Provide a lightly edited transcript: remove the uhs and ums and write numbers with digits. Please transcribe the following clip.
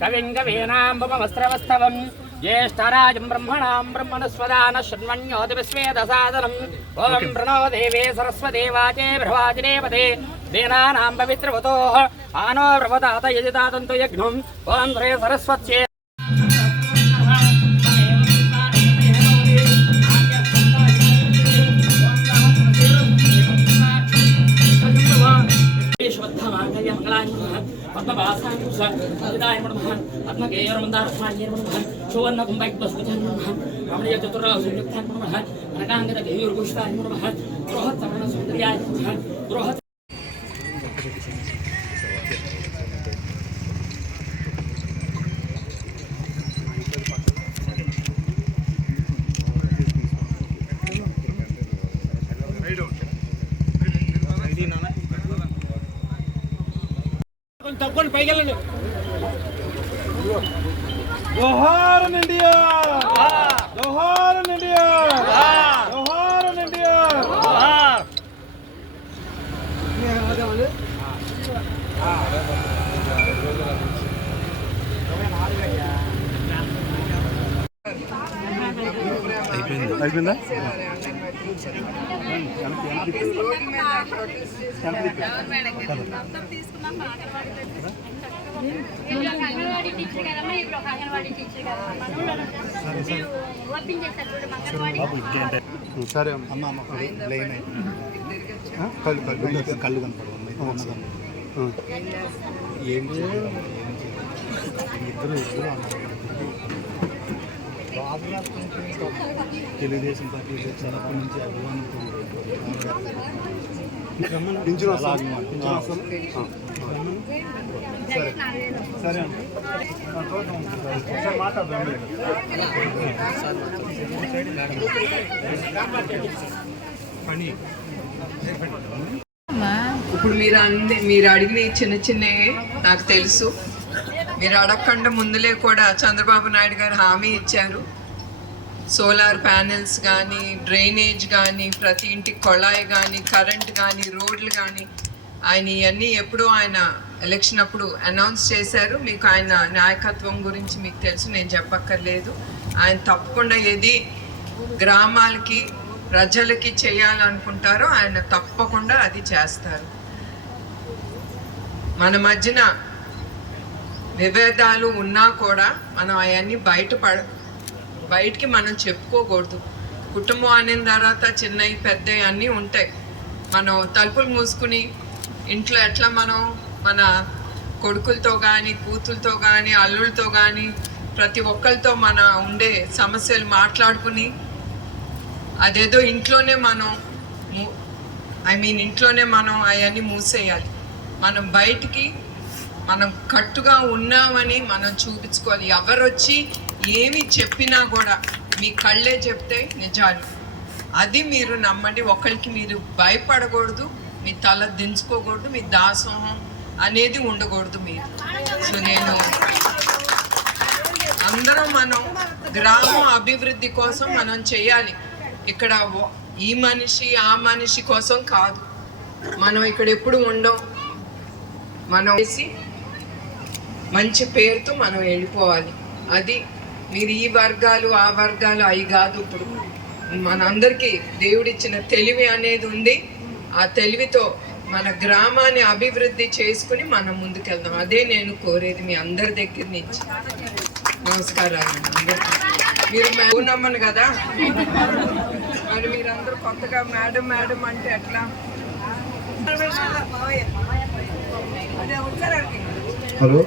कविं कवीनां ज्येष्ठराजं ब्रह्मणां ब्रह्मणस्वदान शृण्वन्योतिविश्वेदसादनम् ॐ प्रणो देवे सरस्वती वाचे भ्रवाजिनेपदे दीनानां पवित्रवतोः आनो प्रवदात यजितातन्तु यज्ञम् ॐ श्री सरस्वत्यै తప్పని పైకెళ్ళండి. జోహార్ ఇండియా, జోహార్ ఇండియా, జోహార్ ఇండియా. అయిపోయిందా? సరే అమ్మ లైన్ కళ్ళు కనపడవు ఏం ఇద్దరు తెలుగుదేశం పార్టీ వచ్చినప్పటి నుంచి అభిమానంతో సరే సరే ఇప్పుడు మీరు అడిగిన చిన్న చిన్నవి నాకు తెలుసు. మీరు అడగకుండా ముందులే కూడా చంద్రబాబు నాయుడు గారు హామీ ఇచ్చారు. సోలార్ ప్యానెల్స్ కానీ, డ్రైనేజ్ కానీ, ప్రతి ఇంటికి కొళాయి కానీ, కరెంట్ కానీ, రోడ్లు కానీ, ఆయన ఇవన్నీ ఎప్పుడూ ఆయన ఎలక్షన్ అప్పుడు అనౌన్స్ చేశారు. మీకు ఆయన నాయకత్వం గురించి మీకు తెలుసు, నేను చెప్పక్కర్లేదు. ఆయన తప్పకుండా ఏది గ్రామాలకి ప్రజలకి చేయాలనుకుంటారో ఆయన తప్పకుండా అది చేస్తారు. మన మధ్యన విభేదాలు ఉన్నా కూడా మనం అవన్నీ బయటికి మనం చెప్పుకోకూడదు. కుటుంబం అనే తర్వాత చిన్నవి పెద్దవి అన్నీ ఉంటాయి. మనం తలుపులు మూసుకుని ఇంట్లో ఎట్లా మనం మన కొడుకులతో కానీ, కూతులతో కానీ, అల్లులతో కానీ ప్రతి ఒక్కరితో మన ఉండే సమస్యలు మాట్లాడుకుని అదేదో ఇంట్లోనే మనం ఇంట్లోనే మనం అవన్నీ మూసేయాలి. మనం బయటికి మనం కట్టుగా ఉన్నామని మనం చూపించుకోవాలి. ఎవరొచ్చి ఏమి చెప్పినా కూడా మీ కళ్ళే చెప్తే నిజాలు. అది మీరు నమ్మండి. ఒకరికి మీరు భయపడకూడదు, మీ తల దించుకోకూడదు, మీ దాసోహం అనేది ఉండకూడదు మీరు. సో నేను అందరం మనం గ్రామం అభివృద్ధి కోసం మనం చేయాలి. ఇక్కడ ఈ మనిషి ఆ మనిషి కోసం కాదు. మనం ఇక్కడ ఎప్పుడు ఉండం. మనం వేసి మంచి పేరుతో మనం వెళ్ళిపోవాలి. అది మీరు ఈ వర్గాలు ఆ వర్గాలు అవి కాదు. ఇప్పుడు మనందరికీ దేవుడిచ్చిన తెలివి అనేది ఉంది. ఆ తెలివితో మన గ్రామాన్ని అభివృద్ధి చేసుకుని మనం ముందుకెళ్దాం. అదే నేను కోరేది మీ అందరి దగ్గర నుంచి. నమస్కారాలు. మీరు నమ్మను కదా, మరి మీరందరూ కొత్తగా మేడం మేడం అంటే ఎట్లా? హలో.